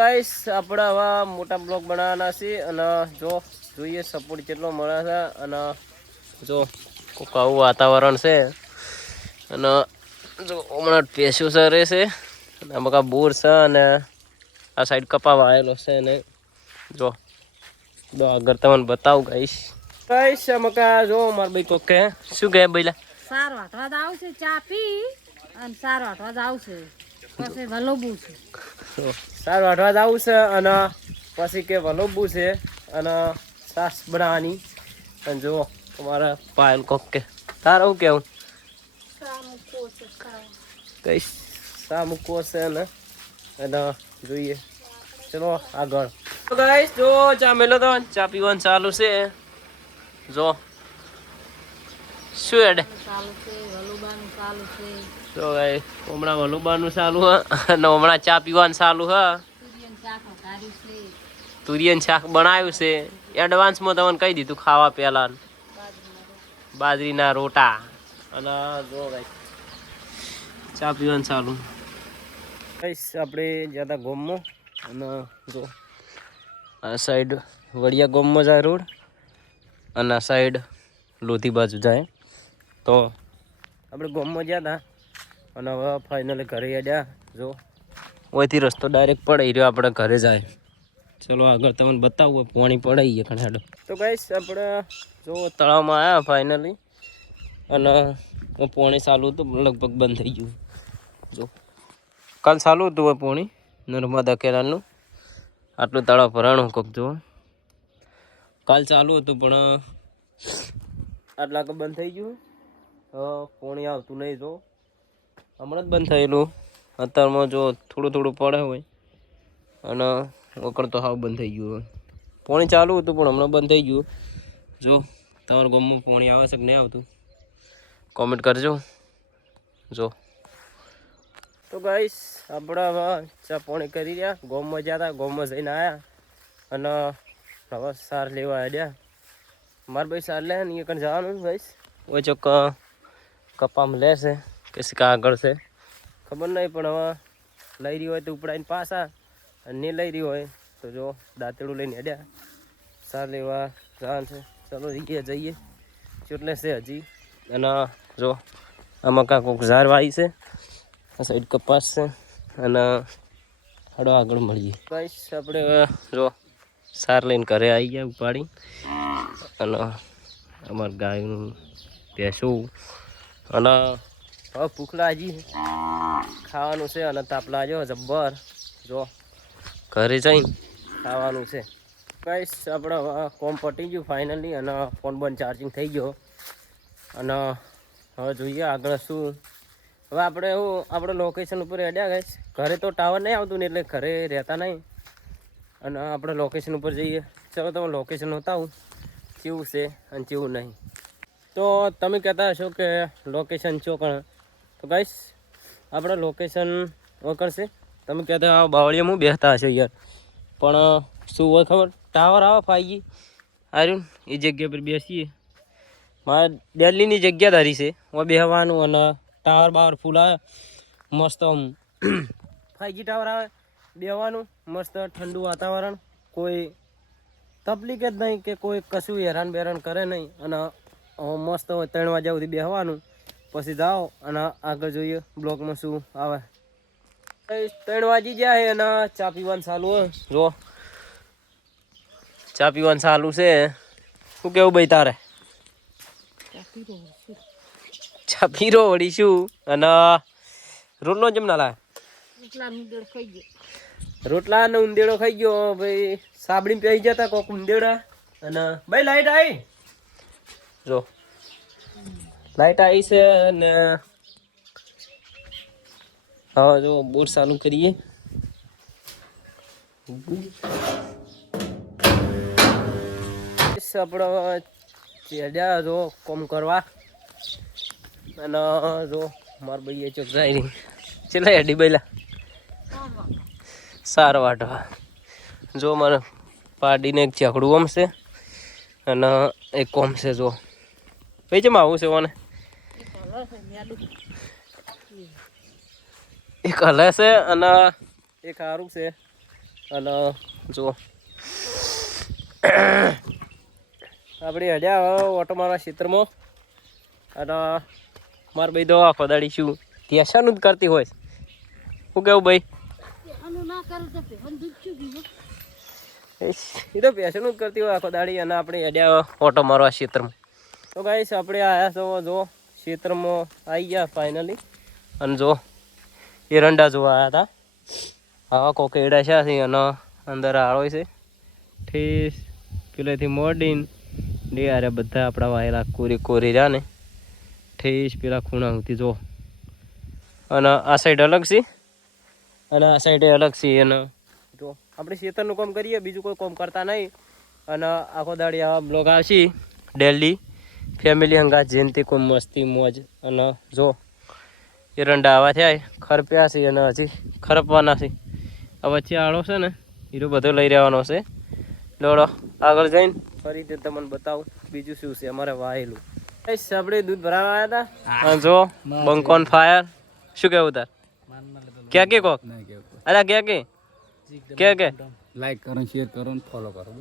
guys આપણે હવે મોટા બ્લોગ બનાવવાના છે અને જો જોઈએ સપોર્ટ કેટલો મળે છે અને જો કોક આવું વાતાવરણ છે અને જો હમણાં પેસ્યું છે રહેશે અને આમાં બોર છે અને આ સાઈડ કપા વાયેલો છે અને જો આગળ તમને બતાવું ગાઈસ મકા જો માર ભાઈ કોક કે શું કહે ભાઈલા સાર વાટવા આવશે ચા પી અને સાર વાટવા આવશે પછી વલોબું છે સાર વાટવા જવું છે અને પછી કે વલોબું છે અને સાસ બનાવવાની અને જો તમારા પાયલ કોક કે તારે હું કેવું કઈ સા મૂકવો છે ને અને જોઈએ ચલો આગળ ગાઈસ જો ચા મેલો તો ચા પીવાનું ચાલુ છે જો શું હેડે ચાલુ છે વલુબાનું ચાલુ છે તો ગાઈસ હમણાં વલુબાનું ચાલુ હ અને હમણાં ચા પીવાનું ચાલુ હ તુરિયન શાક વઘાર્યું છે તુરિયન શાક બનાવ્યું છે એડવાન્સમાં તમને કહી દીધું ખાવા પહેલા બાજરીના રોટા અને જો ગાઈસ ચા પીવાનું ચાલુ ગાઈસ આપણે જ્યાદા ગોમમાં અને જો આ સાઈડ વડિયા ગોમમાં જાય રોડ અને આ સાઈડ લોધી બાજુ જાય તો આપણે ગોમમાં ગયા હતા અને હવે ફાઇનલી ઘરે આવ્યા જો ઓયથી રસ્તો ડાયરેક્ટ પડી રહ્યો આપણે ઘરે જાય ચલો આગળ તમને બતાવું પાણી પડાઈ ગયા ઘણા હેડો તો ગાઈસ આપણે જો તળાવમાં આવ્યા ફાઇનલી અને પાણી ચાલુ હતું લગભગ બંધ થઈ ગયું જો કાલ ચાલુ હતું પાણી નર્મદા કેનાલનું આટલું તળાવ ભરાણું કોક જો કાલ ચાલુ હતું પણ આટલા બંધ થઈ ગયું પાણી આવતું નહીં જો હમણાં જ બંધ થયેલું અત્યારમાં જો થોડું થોડું પડે હોય અને વગર તો હાવ બંધ થઈ ગયું પાણી ચાલુ હતું પણ હમણાં બંધ થઈ ગયું જો તમારા ગામમાં પાણી આવે છે કે નહીં આવતું કોમેન્ટ કરજો જો તો ગાઈસ આપણે હવે ચા પાણી કરી રહ્યા ગામમાં ગયા હતા ગામમાં જઈને આવ્યા અને હવે સાર લેવા આવ્યા મારે ભાઈ સાર લે ને એ કણ જવાનું ગાઈસ ઓય ચોક કપામાં લેશે કે સિક્કા આગળ છે ખબર નહીં પણ હવે લઈ રહી હોય તો ઉપડાઈને પાછા અને નહીં લઈ રહી હોય તો જો દાંતેડું લઈને હેડ્યા સાર લેવા જવાનું છે ચલો જઈએ ચોટલે છે હજી અને જો આમાં કાંક કોક ઝાર વાવી છે આ સાઈડ કપાસ છે અને હાડો આગળ મળીએ ગાઈસ આપણે જો સાર લઈને ઘરે આવી ગયા ઉપાડી અને અમારા ગાયનું ભેંસું અને હવે ભૂખ લાગી ખાવાનું છે અને તાપ લાગ્યો જબ્બર જો ઘરે જઈને ખાવાનું છે ગાઈસ આપણે કોમ પટી ગયું ફાઇનલી અને ફોન બંધ ચાર્જિંગ થઈ ગયો અને હવે જોઈએ આગળ શું હવે આપણે એવું આપણે લોકેશન ઉપર હેડ્યા ગાઈસ ઘરે તો ટાવર નહીં આવતું ને એટલે ઘરે રહેતા નહીં અને આપણે લોકેશન ઉપર જઈએ ચલો તમે લોકેશન બતાવું કેવું છે અને કેવું નહીં તો તમે કહેતા હશો કે લોકેશન ચોકણ તો ગાઈસ આપણે લોકેશન વગર છે તમે કહેતા હા બાવળીમાં બેસતા હશો યાર પણ શું હોય ખબર ટાવર આવે 5G આર્યું એ જગ્યા પર બેસીએ મારે દિલ્હીની જગ્યા ધારી છે હું બેસવાનું અને ટાવર બાવર ફૂલ આવે મસ્ત 5G ટાવર આવે બેસવાનું મસ્ત ઠંડુ વાતાવરણ કોઈ તકલીફ જ નહીં કે કોઈ કશું હેરાન બેરાન કરે નહીં અને મસ્ત હોય 3 વાગ્યા સુધી બેસવાનું પછી જાઓ અને આગળ જોઈએ બ્લોકમાં શું આવે 3 વાગી ગયા છે અને ચા પીવાનું ચાલુ હોય જો ચા પીવાનું ચાલુ છે શું કેવું ભાઈ તારે ચા પીરો વળી શું અને રોટલો જેમ ના લાવે રોટલા ને ઉંદેડો ખાઈ ગયો ભાઈ સાબડી પી જતા કોક ઉંદેડા અને ભાઈ લાઈટ આવી જો લાઈટ આવી છે અને હા જો બોર ચાલુ કરીએ આપણે ચેડ્યા જો કોમ કરવા અને જો માર ભાઈ ચોક જાય નહીં ચેલા હેડી બેલા સાર વાટવા જો મારે પાડીને એક ચકડું ઓમ છે અને એક કોમ છે જો ભાઈ જેમ આવું છે મને એક હલે છે અને એક સારું છે અને જો આપણે હડ્યા ઓટો મારવા ક્ષેત્રમાં અને મારે ભાઈ તો આખો દાડી શું ત્યાંશાનું જ કરતી હોય શું કેવું ભાઈ આનું ના કરું તો પેહન દુખ્યું ગયું એ તો પેશનું જ કરતી હોય આખો દાડી અને આપણે હડ્યા ઓટો મારવા ક્ષેત્રમાં તો ગાઈસ આપણે આવ્યા છો જો ક્ષેત્રમાં આવી ગયા ફાઇનલી અને જો એરંડા જોવા આવ્યા હતા આવા કોકેડા છે અને અંદર આળો છે ઠીસ પેલેથી મોડીને યાર બધા આપણા વાયેલા કોરી રહ્યા ને ઠીસ પેલા ખૂણા સુધી જો અને આ સાઈડ અલગ છે અને આ સાઈડ અલગ છે અને જો આપણે ખેતરનું કામ કરીએ બીજું કોઈ કામ કરતા નહીં અને આખો દાડી આવા બ્લોગ આવશે ડેલી ફેમિલી હંગાત જેનથી કોઈ મસ્તી મોજ અને જો એરંડા આવા થયા ખરપ્યા છે અને હજી ખરપવાના છે આ વચ્ચે આળો છે ને હીરો બધો લઈ રહેવાનો છે લોડો આગળ જઈને ફરીથી તમને બતાવું બીજું શું છે અમારે વાયેલું આપણે દૂધ ભરાવા આવ્યા હતા અને જો બંકોન ફાયર શું કેવું તાર ક્યાં કે કોક અરે ક્યાં કે લાઈક કરો શેર કરો ફોલો કરો